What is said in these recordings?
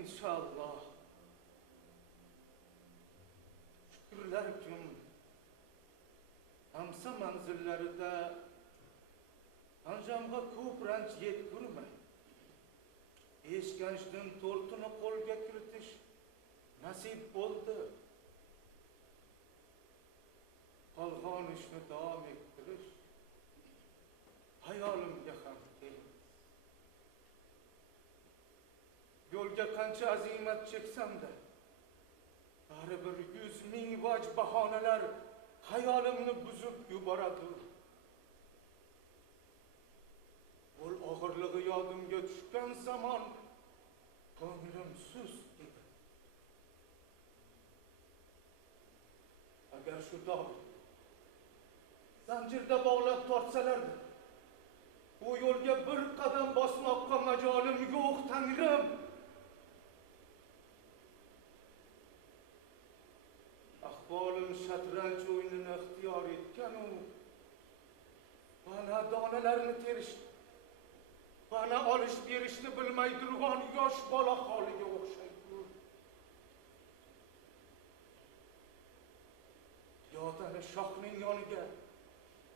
İnşallah. Şükürler kim hamsa manzillarida anjamga ko'p ranj yetkurmay eshganishdan to'lqini qo'lga kiritish nasib bo'ldi. Qolgan ishni davom ettirish hayolimga ham keldi. Yo'lga qancha azimat cheksam-da, baribir 100,000 voj bahonalar hayolimni buzib yuboradi. Yo'l og'irligi yodimga tushgan zamon ko'nglim sust edi. Agar shu dog' zanjirda bog'lab tortsalardi, bu yo'lga bir qadam bosmoqqa majolim yo'q, Tangrim. Ahvolim shatranch o'yinini ixtiyor etgan-u, bana donalarni terish, bana olish berishni bilmay turgan yosh bola holiga o'xshaydi. Piyodani shohning yoniga,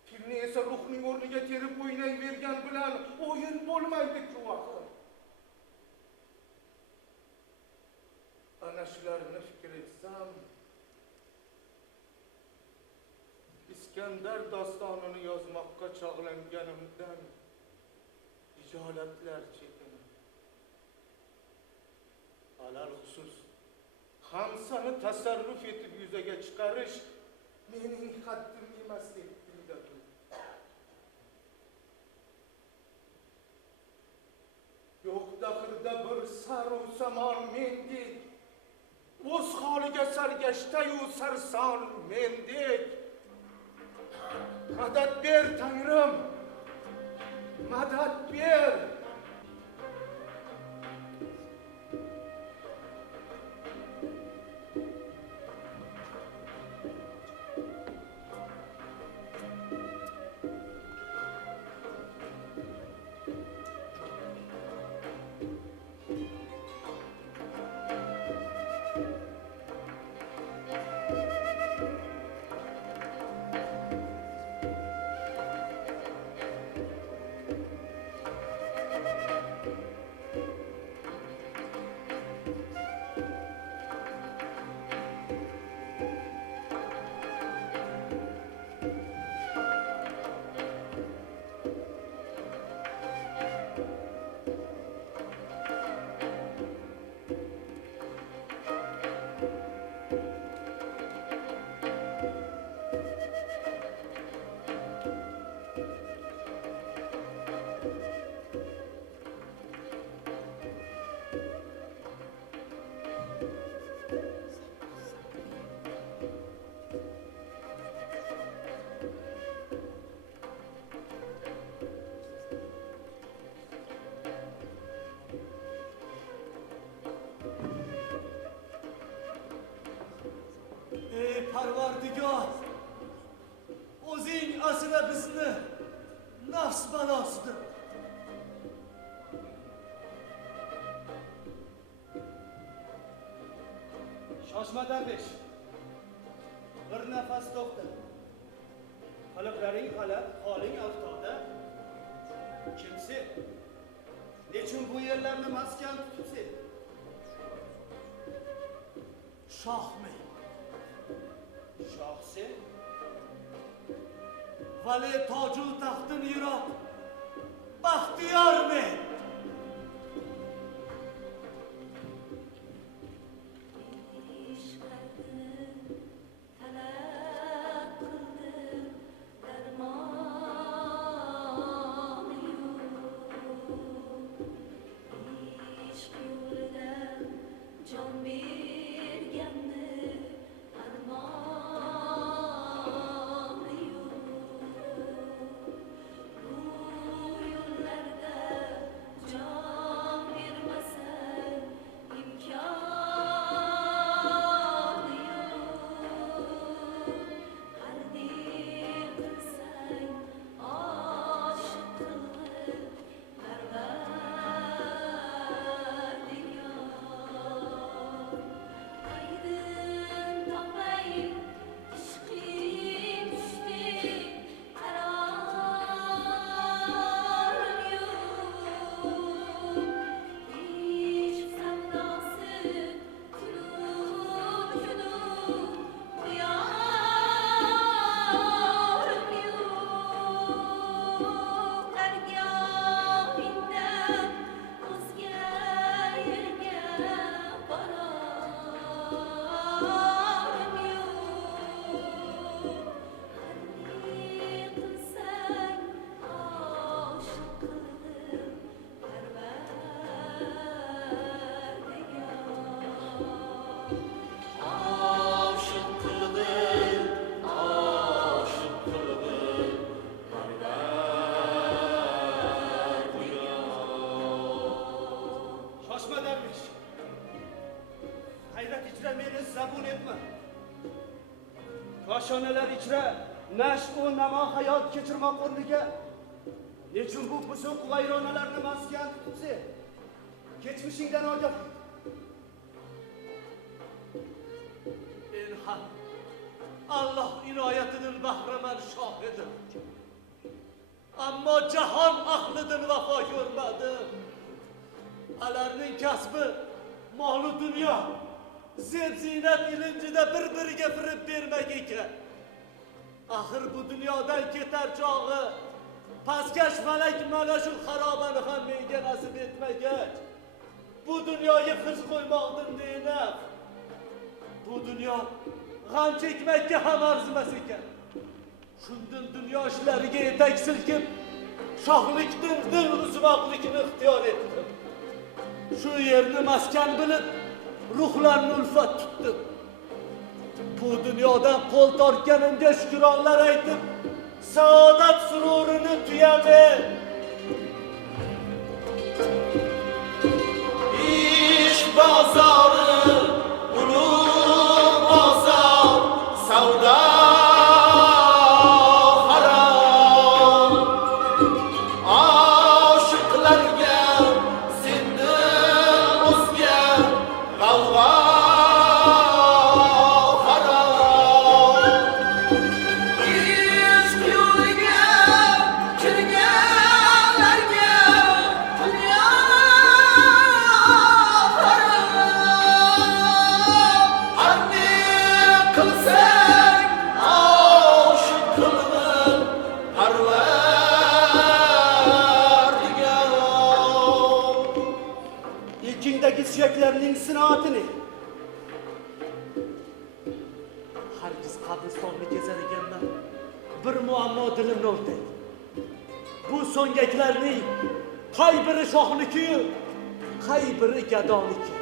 filni esa ruhning o'rniga terib o'ynayvergan bilan o'yin bo'lmaydi-ku axir. Ana shularni fikr etsam, İskender dastanını yazmakka çağlanganımdan icaletler çekin. Alal husus Hamsa'nı tasarruf etip yüzege çıkarış menin haddim emasligimdadır. Yok dağırda bir sarı saman mendik, o'z holiga sargashtayu sarson mendek. Madad ber Tangrim, madad ber. Ey Parvardigor, o'zing asra bizni nafs balosidan. Shoshma darvesh, bir nafas to'xta. Qiliqlaring qalab, holing oftoda. Kimsen? Nechun bu yerlarni maskan tutibsen? Shohmi? Shohsen? Vali toju taxtin yiroq, baxtiyormen? Koşonalar içre neş'u nama hayat keçirmek o'rniga nechun bu buzuq vayronalarni maskan tutibsen? Geçmişinden ogoh. Men ham Allah inoyatining bahramand shohidim. Ammo jahon ahlidan vafo ko'rmadim. Alarning kasbi mol-u dunyo, zeb-ziynat ilinjida bir-biriga firib bermak ekan. Ahir bu dunyodan ketar chog'i pastkash malak mana shu xarobani ham menga nasib etmagach, bu dunyoga qiz qo'ymoqdim deyna. Bu dunyo g'am chekmakka ham arzimas ekan. Shundan dunyo ishlariga etak silkib, shohlikdan dil uzmoqlikni ixtiyor etdim. Shu yerni maskan bilib, ruhlarni ulfat tutdim. Bu dunyodan qo'l tortganimga shukronlar aytib, saodat sururini tuyamen. İş bozori, ulug' bozor, savdo harom. Oshiqlarga sendan o'zga g'avg'o harom. Ishq yo'liga kirganlarga dunyo İlkindeki suyaklarının sınaatını. Hargiz qabristonni kezar ekanman. Bir muammo dilimni o'rtaydi. Bu so'ngaklarning qay biri shohniki, qay biri gadoniki.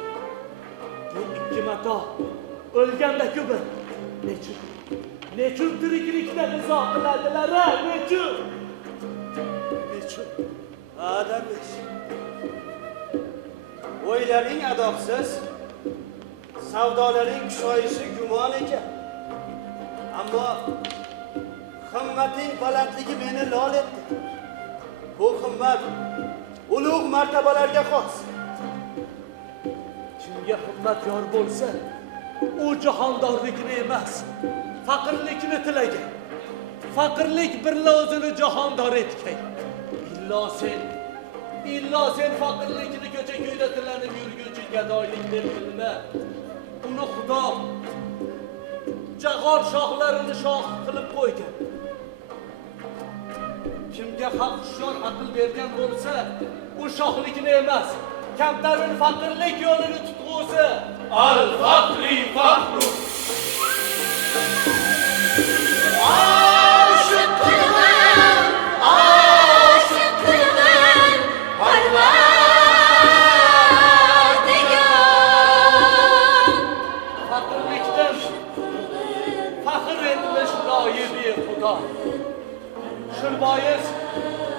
Bu ikki mato o'lgandagi bir nechun tiriklikda nizo qiladilar, nechun? Adarbeş. O'ylaring adoqsiz, savdolaring kushoyishi gumon ekan. Ammo himmating balandligi meni lol etdi. Bu himmat ulug' martabalarga xos. Kimga himmat yor bo'lsa, u jahondorlikni emas, faqirlikni tilagan. Faqirlik birla o'zini jahondor etgan. Illo sen faqirlikni ko'cha-ko'yda tilanib yurguvchi gadoylik deb bilma. Uni Xudo jahon shohlarini shoh qilib qo'ygan. Kimga haq hushyor aql bergan bo'lsa, u shohlikni emas, kamtarin faqirlik yo'lini tutg'usi. Al-faqri faqru. Faqirlikdan faxr etmish loyibi Xudo. Shu bois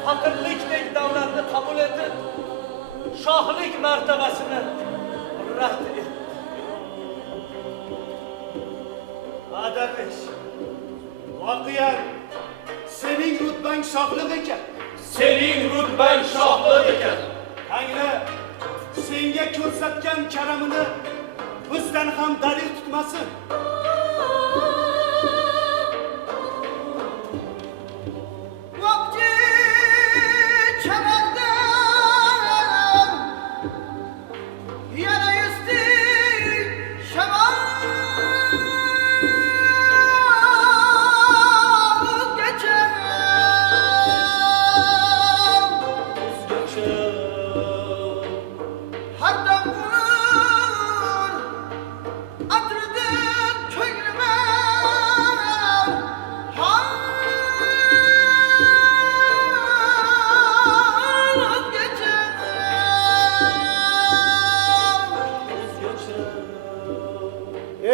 faqirlikdek davlatni qabul etib, shohlik martabasini rad etdi. Adarbeş. Vaqiyan sening rutbang shohlik ekan. Senin rütben şahlık ekan. Tangri senga ko'rsatgan karamini bizdan ham dalil tutmasin.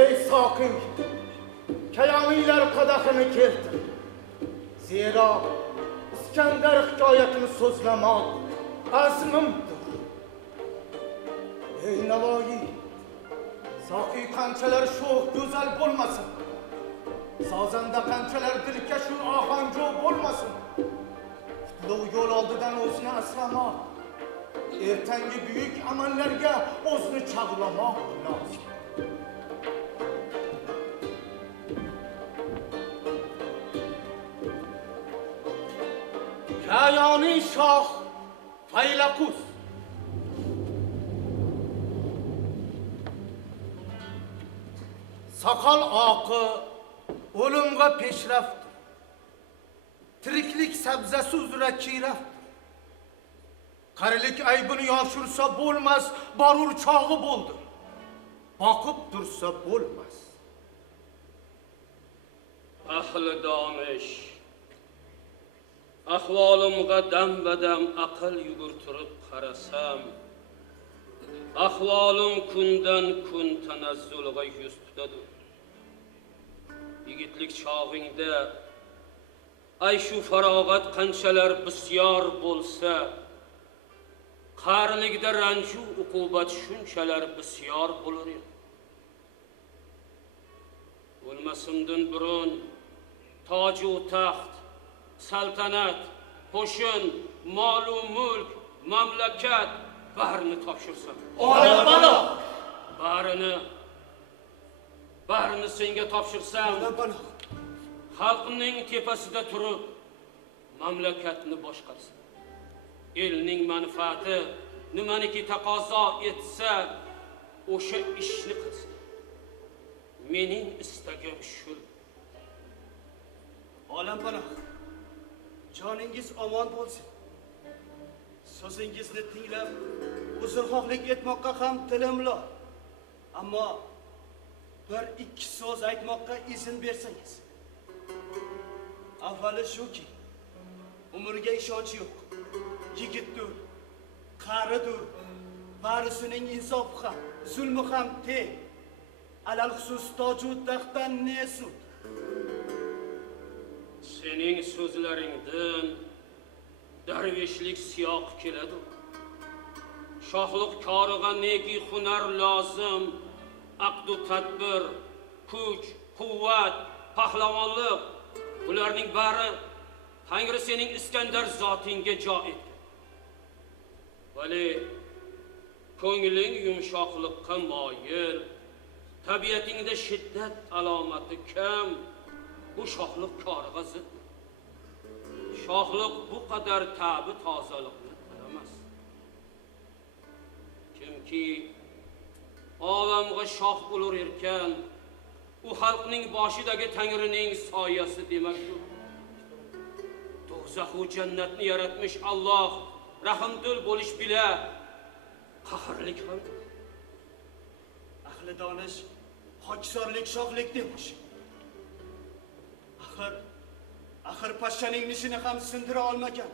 Ey Saki, kalamilar qadahini keltir. Zira İskender hikoyatini so'zlamoq azmimdir. Ey Navoiy, Saki qanchalar sho'x go'zal bo'lmasin, sozanda qanchalar dilkash va ohanjo bo'lmasin, qutlug' yo'l oldidan o'zini asramoq, ertangi buyuk amallarga o'zini chaqlamoq lozim. Kayoni shoh Faylakus soqol oqi o'limga peshrafdir. tiriklik sabzasi uzra kirafdir. Qarilik aybini yoshirsa bo'lmas, borur chog'i bo'ldi. Boqib tursa bo'lmas. Ahli donish, ahvolimga dam-badam aql yugurtirib qarasam, ahvolim kundan kun tanazzulga yuz tutadi. Yigitlik chog'ingda ay shu farog'at qanchalar bisyor bo'lsa, qarilikda ranju uqubat shunchalar bisyor bo'lar edi. O'lmasimdan burun toju taxt, saltanat, qo'shin, mol-u mulk, mamlakat barini topshirsam. Olam Barini senga topshirsam, xalqning tepasida turib mamlakatni boshqarsin. Elning manfaati nimaniki taqozo etsa, o'sha ishni qilsin. Mening istagim shu. Olam joningiz omon bo'lsin. So'zingizni tinglab, uzrxohlik etmoqqa ham tilim lol. Ammo bir ikki so'z aytmoqqa izn bersangiz. Avvali shuki, umriga ishonch yo'q. Yigitdir, qaridir, barisining insofi ham, zulmi ham teng. Alal xusus toju taxtdan ne sud? Sening so'zlaringdan darveshlik siyoq keladi. Shohlik koriga neki hunar lozim, aqdu tadbir, kuch, quvvat, pahlavonlik, ularning bari Tangri sening Iskandar zotingga jo etdi. Vali ko'ngling yumshoqlikqa moyil, tabiatingda shiddat alomati kam, bu shohlik koriga zid. Shohlik bu qadar ta'bi tozalikni tilamas. Kimki olamga shoh bo'lur ekan, u xalqning boshidagi Tangrining soyasi demakdir. Do'zax va jannatni yaratmish Alloh rahmdil bo'lish bila qahrlik ham. Ahli donish hokisorlik shohlik demoq. Axir pashshaning nishini ham sindira olmagan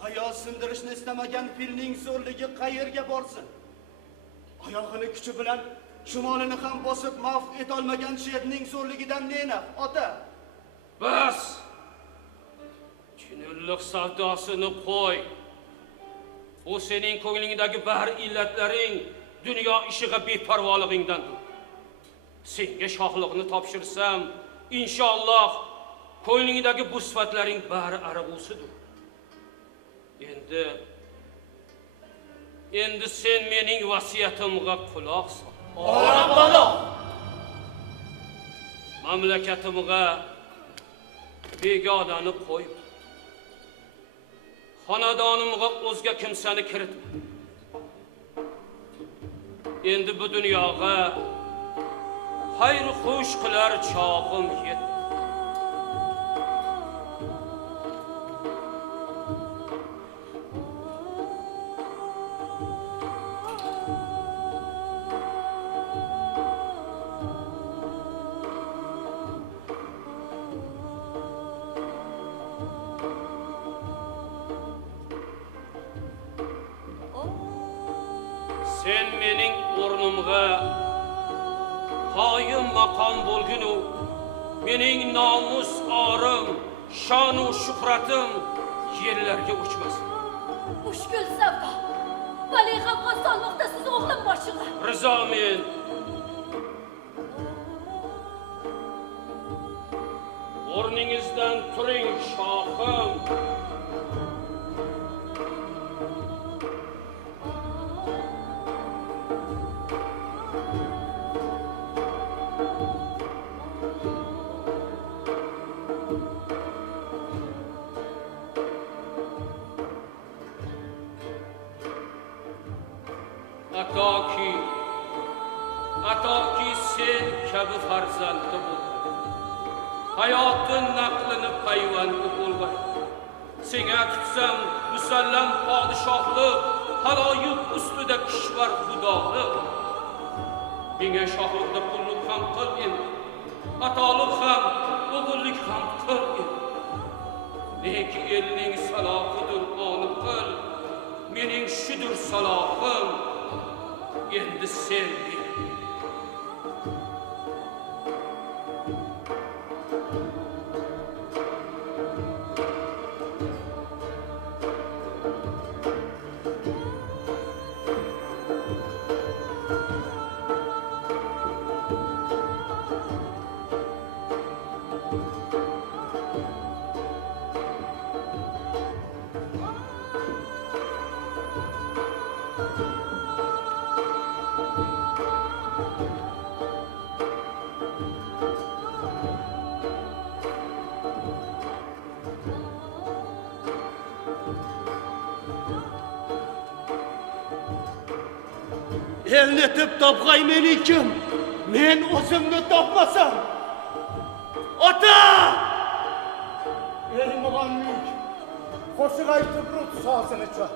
va yo sindirishni istamagan filning zo'rligi qayerga borsin? Oyog'ini kuchi bilan shumolini ham bosib maf et olmagan sherning zo'rligidan ne naf, ota? Bas! Chinillik savdosini qo'y. Bu sening ko'nglingdagi bar illatlaring dunyo ishiga beparvoligingdandir. Senga shohlikni topshirsam, inshaalloh ko'nglingdagi bu sifatlaring bari arag'usidir. Endi sen mening vasiyatimga quloq sol. Olam balo. Mamlakatimga begodani qo'yib, xonadonimga o'zga kimsani kiritma. Endi bu dunyoga xayr xush qilar chog'im yetdi. Sen mening o'rnimga qoyim maqom bo'lginu, mening nomus orim, shon va shuhratim yerlarga uchmasin. Mushkul savdo. Vali g'amga solmoqdasiz o'g'lim boshiga. Rizomen. O'rningizdan turing shohim. Atoki sen kabi farzandi bo'ldi. hayotın naqlini payvand bo'lgay. Senga tutsam musallam podshohlik, haloyiq ustida kishvar xudolik. Menga shohlikda pullik ham qil endi, atoliq ham, o'g'illik ham qil endi. Neki elning salohidir onu qil, mening shudur salohim, endi sen ber. Elni tip topg'ay meni kim? Men o'zimni topmasam. Ota! Ey muğannik, qo'shiq aytib rut sosini cha.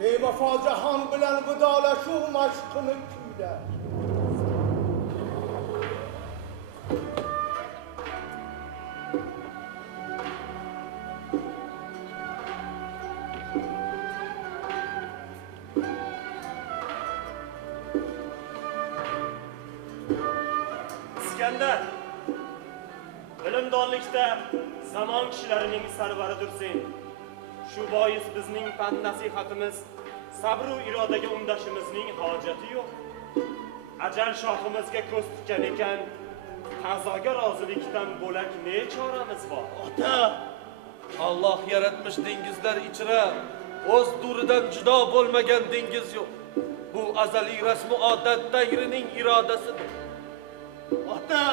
Bevafo jahon bilan vidolashuv mashqini kuyla. İskender, bilimdonlikda zamon kishilarining sarvaridirsen. Shu bois bizning pand nasihatimiz sabr va irodaga undashimizning hojati yo'q. Ajal shohimizga ko'z tutgan ekan, qazoga rozilikdan bo'lak ne choramiz bor? Ota, Allah yaratmış dengizler ichra o'z duridan judo bo'lmagan dengiz yo'q. Bu azaliy rasmi odat Tangrining irodasidir. Ota!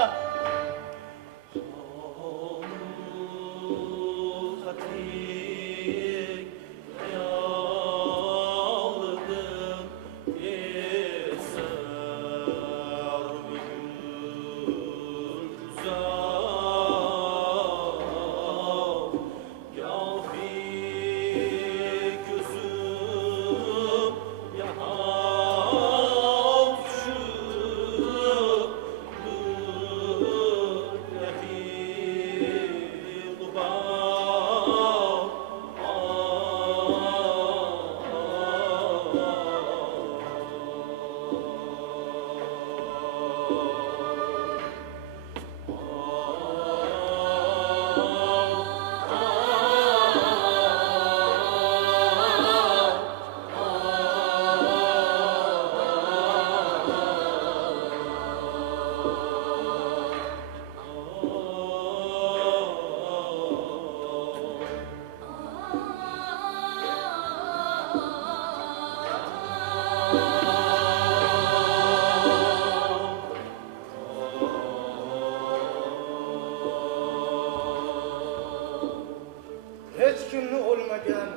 Hech kimni o'lmagan,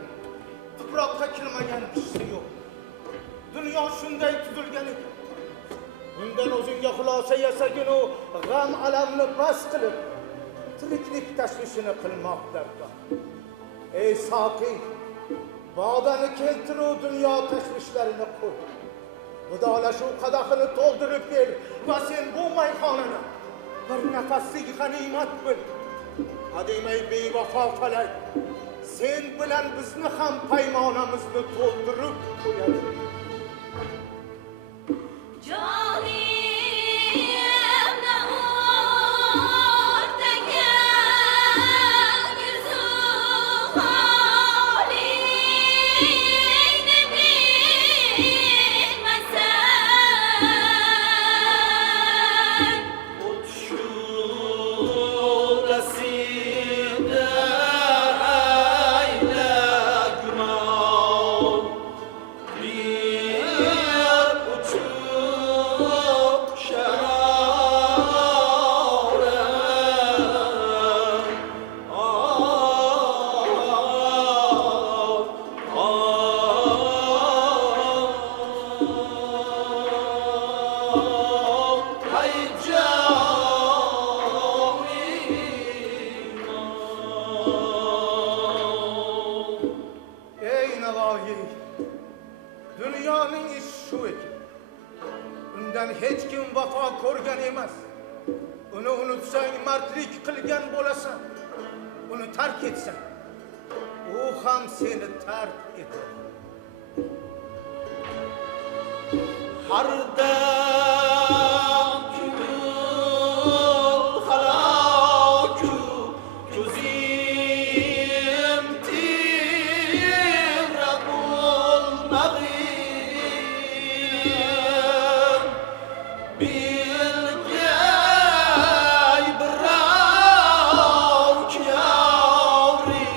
tuproqqa kirmagan kishisi yo'q. Dunyo shunday tuzilgan ekan. Bundan o'zingga xulosa yasagin u g'am alamni bas qilib, tiriklik tashvishini qilmoqdir. Ey soqi, bodani keltiruv dunyo tashvishlarini qo'y. Vidolashuv qadahini to'ldirib ber va sen bu mayxonani bir nafaslik g'animat bil. Hademay bevafo falak, sen bilan bizni ham paymonamizni to'ldirib qo'yadi. Be unutsang mardlik qilgan bo'lasan. Uni tark etsang, u ham seni tark etadi. Har dam kul halaku kuzim tivrabul mag'ib bilgay birrav kiyavri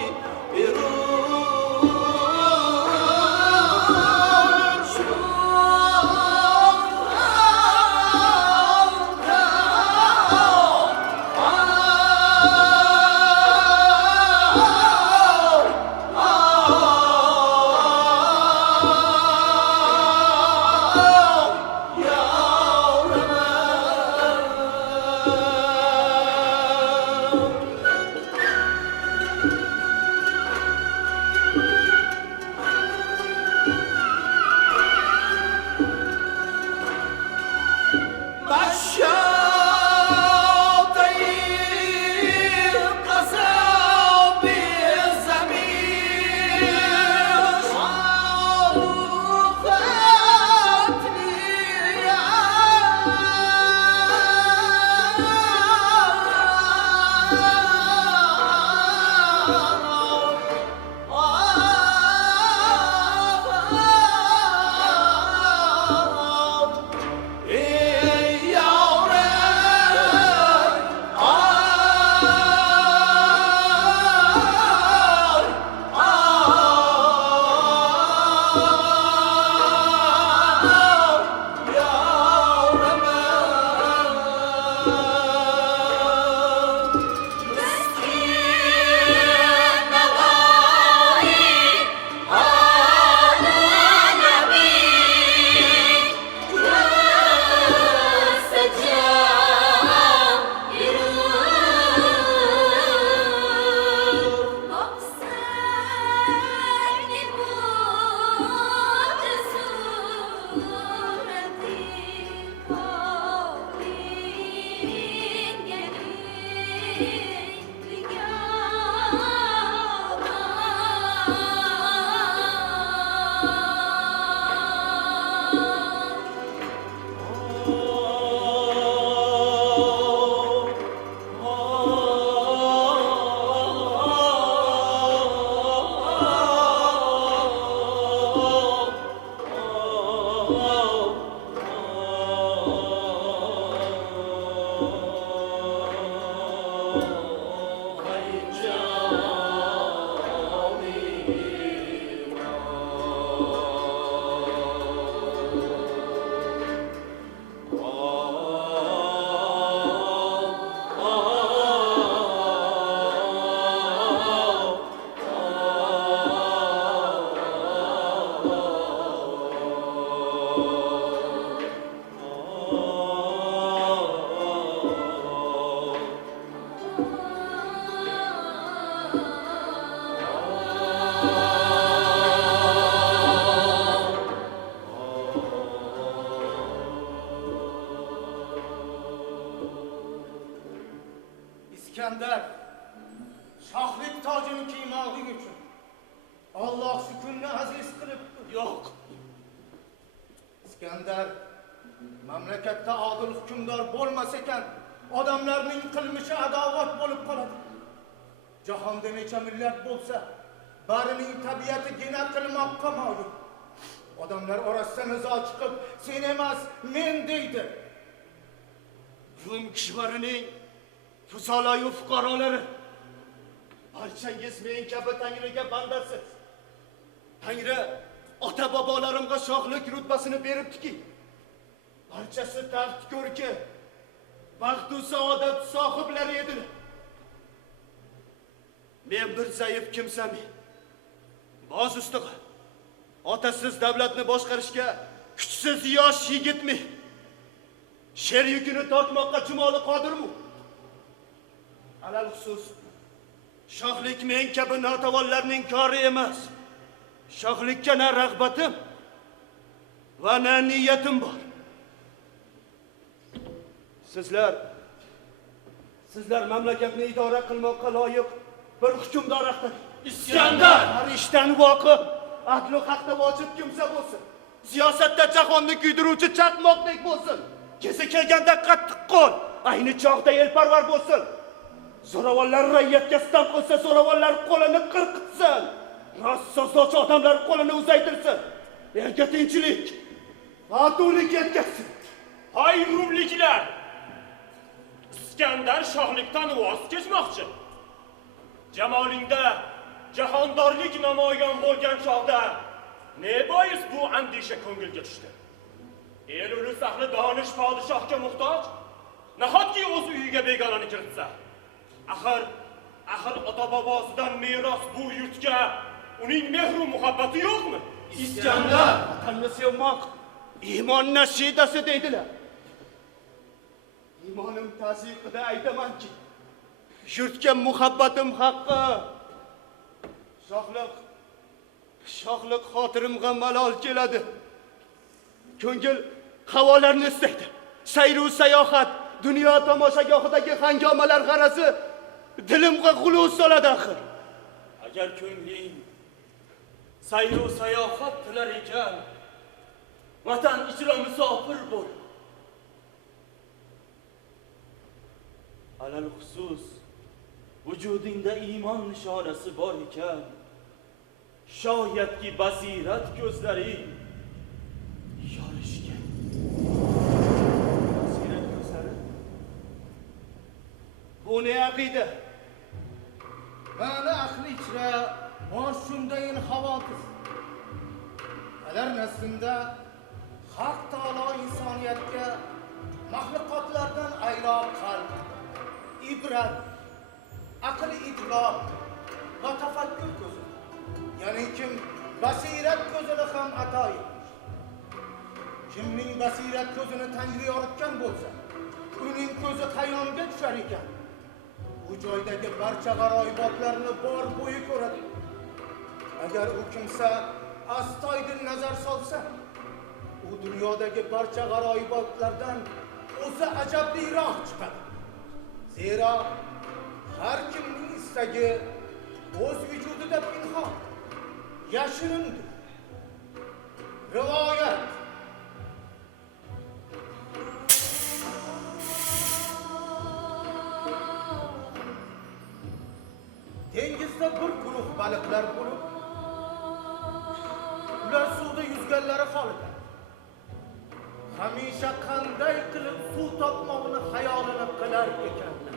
İskender, şahlik tacını kiymoqlik uchun Alloh shu kunni aziz qilibdi. Yo'q. İskender, mamlakatda adil hukmdor bo'lmasa ekan, odamlarning qilmishi adovat bo'lib qoladi. Jahonda necha millat bo'lsa, barining tabiati gina qilmoqqa moyil. Odamlar orasida nizo chiqib, sen emas, men deydi. Rum kishvarining fuzolayu fuqarolari, barchangiz men kabi Tangriga bandasiz. Tangri ota bobolarimga shohlik rutbasini beribdiki, barchasi taxt ko'rki, baxt va saodat sohiblari edilar. Men bir zaif kimsaman. Boz ustiga otasiz davlatni boshqarishga kuchsiz yosh yigitmi? Sher yukini tortmoqqa chumoli qodirmi? Alal xusus shohlik men kabi notavonlarning kori emas. Shohlikka na rag'batim va na niyatim bor. Sizlar Sizlar mamlakatni idora qilmoqqa loyiq bir hukmdor haqdir. İskandar! Har ishdan voqif, adl haqda vojib kimsa bo'lsin. Siyosatda jahonni kuydiruvchi chaqmoqdek bo'lsin. Kezi kelganda qattiq qo'l, ayni chog'da elparvar bo'lsin. Zo'ravonlar ra'yatga sitam qilsa, zo'ravonlar qo'lini qirqitsin. Rost so'zlovchi odamlar qo'lini uzaytirsin. Elga tinchlik, otuvlik yetkazsin. Hay rumliklar! İskandar shohlikdan voz kechmoqchi. Jamolingda jahondorlik namoyon bo'lgan chog'da ne bois bu andisha ko'ngilga tushdi? El ulus ahli donish podshohga muhtoj, nahotki o'z uyiga begonani kiritsa. Axir ota bobosidan meros bu yurtga uning mehru muhabbati yo'qmi? İskandar! Vatanni sevmoq iymon nashidasi deydilar. Iymonim tasdiqida aytamanki, yurtga muhabbatim haqqi. Shohlik xotirimga malol keladi. Ko'ngil havolarni istaydi. Sayru sayohat, dunyo tomoshagohidagi hangomalar g'arazi dilimga g'ulus soladi axir. Agar ko'ngling sayru sayohat tilar ekan, vatan ichra musofir bo'l. Alal xusus vujudingda iymon nishonasi bor ekan, shoyatki basirat ko'zlaring yorishgan. Basirat ko'zlari? Bu ne aqida? Mana ahli ichra bor shundayin xavotir. Alar naslida Haq taolo insoniyatga maxluqotlardan ayro qalb, ibrat, aql idrok va tafakkur ko'zi, ya'ni kim basirat ko'zini ham ato etmiş. Kimning basirat ko'zini Tangri yoritgan bo'lsa, uning ko'zi qayonga tushar ekan. Bu joydagi barcha g'aroyibotlarni bor bo'yi ko'radi. Agar u kimsa astoydil nazar solsa, u dunyodagi barcha g'aroyibotlardan o'zi ajabliroq chiqadi. Zero har kimning istagi o'z vujudida pinhon, yashirindir. Rivoyat dengizda bir guruh baliqlar bo'lib, ular suvda yuzganlari holida hamisha qanday qilib suv topmoqni xayolini qilar ekanlar.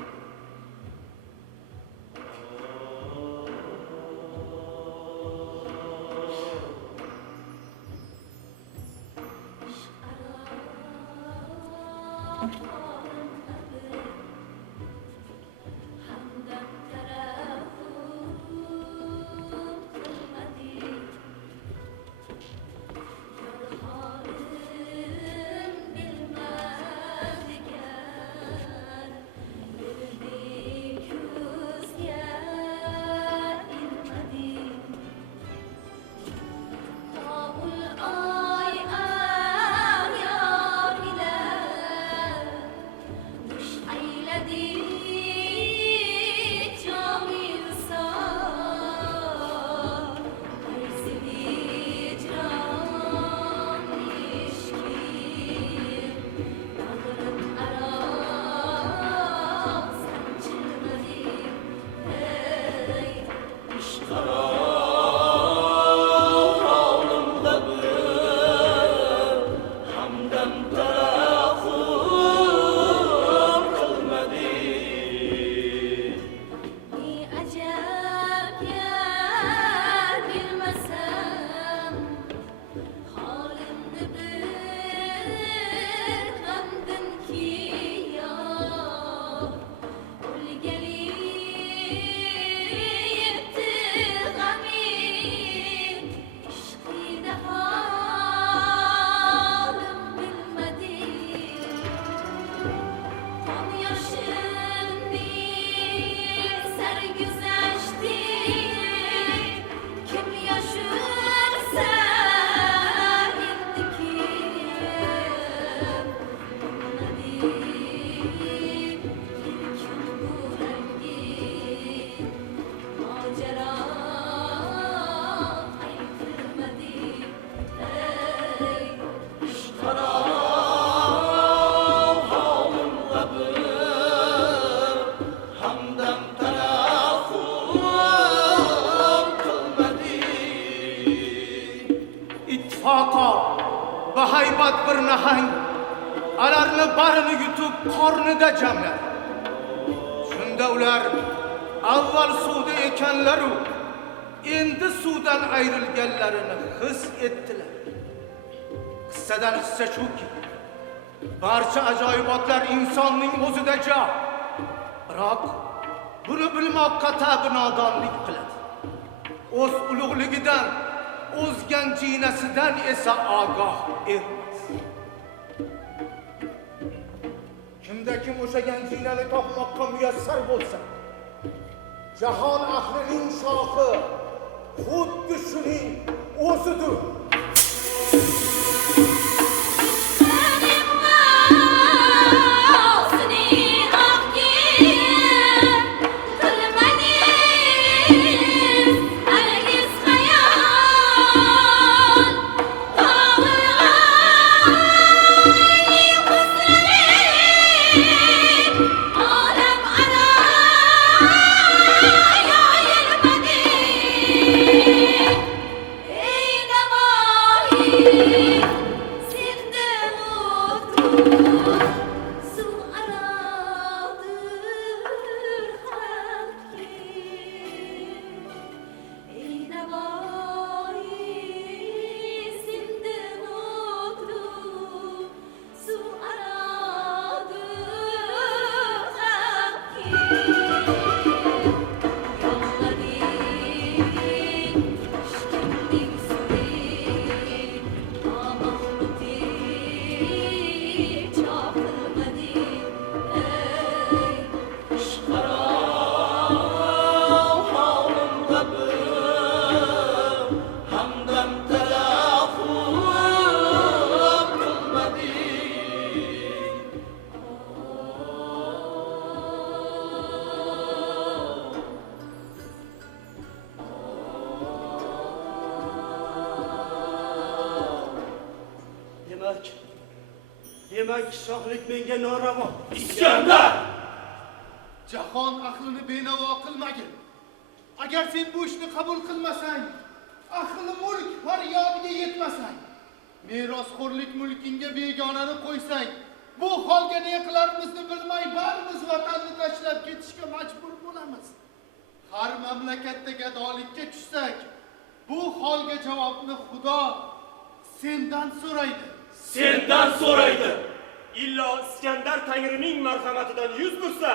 tu qornida jamladi. Shunda ular avval suvda ekanlar-u, endi suvdan ayrilganlarini his etdilar. Qissadan hissa shuki, barcha ajoyibotlar insonning o'zida jo. Biroq buni bilmoqqa tabi nodonlik qiladi. O'z ulug'ligidan, o'zgan jinasidan esa ogoh emas. Kimda kim o'sha ganjinani topmoqqa muyassar bo'lsa, jahon ahlining shohi xuddi shuning o'zidir. Demak, shohlik menga noravo. İskender! Jahon ahlini benavo qilmagin. Agar sen bu ishni qabul qilmasang, ahli mulk faryodiga yetmasang, merosxo'rlik mulkingga begonani qo'ysang, bu holga ne qilarimizni bilmay barimiz vatanni tashlab ketishga majbur bo'lamiz. Har mamlakatda gadolikka tushsak, bu holga javobni Xudo sendan so'raydi. Sendan so'raydi. Illo Iskandar Tangrining marhamatidan yuz bursa,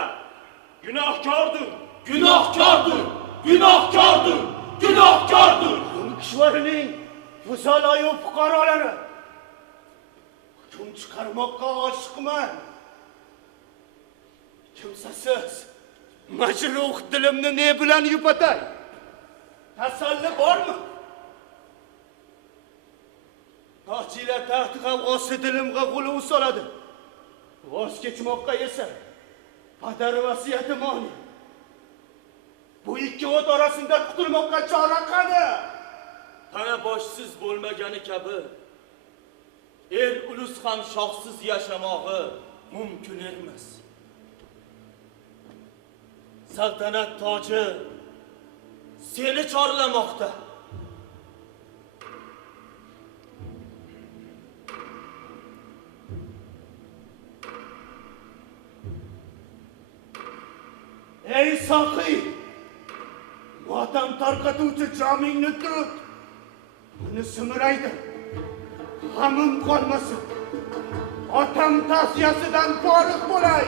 gunohkordir. Gunohkordir! Gunohkordir! Gunohkordir! Kishvarining musaloyu fuqarolari hukm chiqarmoqqa oshiqman. Kimsasiz majruh dilimni ne bilan yupatay? Tasalli bormi? Tojilar taxti g'avg'osi dilimga g'uluv soladi. Voz kechmoqqa esa padar vasiyati moni. Bu ikki o't orasida qutulmoqqa chora qani? Tana boshsiz bo'lmagani kabi el ulus ham shohsiz yashamog'i mumkin emas. Saltanat toji seni chorlamoqda. Ey Soqi! Motam tarqatuvchi jamingni tut. Buni simiraydi. G'amim qolmasin. Otam tasiyasidan forig' bo'lay.